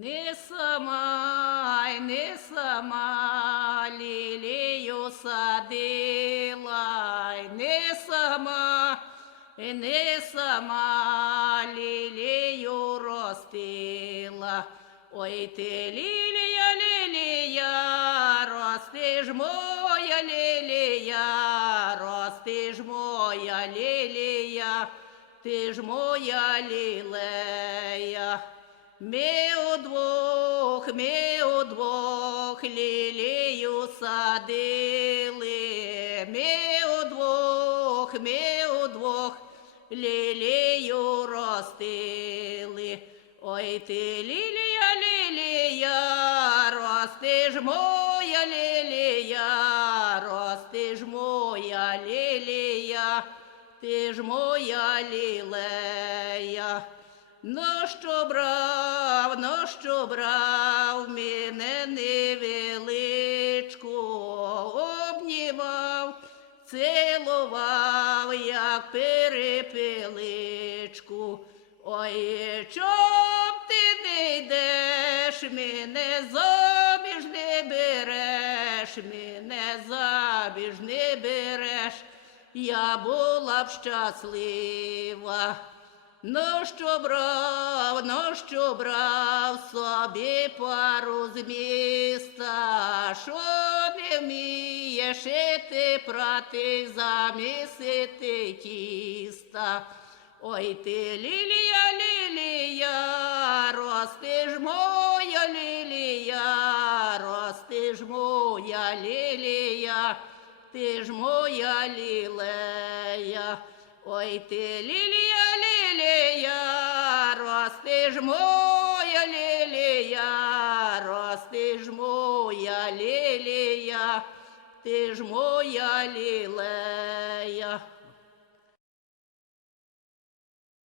Не сама лілію садила, не сама лілію ростила. Ой ти, лілія, лілія, рости ж моя лілія, рости ж моя лілія, ти ж моя лілея. Ми удвох лілію садили, ми удвох лілію ростили. Ой ти, лілія, лілія, рости ж моя лілія, рости ж моя лілія, ти ж моя лілея. Ну що брав мене невеличку, обнімав, цілував, як перепеличку. Ой, чом ти не йдеш, мене заміж не береш, мене заміж не береш, я була б щаслива. Ну що брав собі пару з міста, що не вміє шити, прати, замісити тіста. Ой ти, лілія, лілія, рости ж моя лілія, рости ж моя лілія, ти ж моя лілея. Ой ти, лілія, лілія, рости ж моя лілія, рости ж моя лілія, ти ж моя лілея.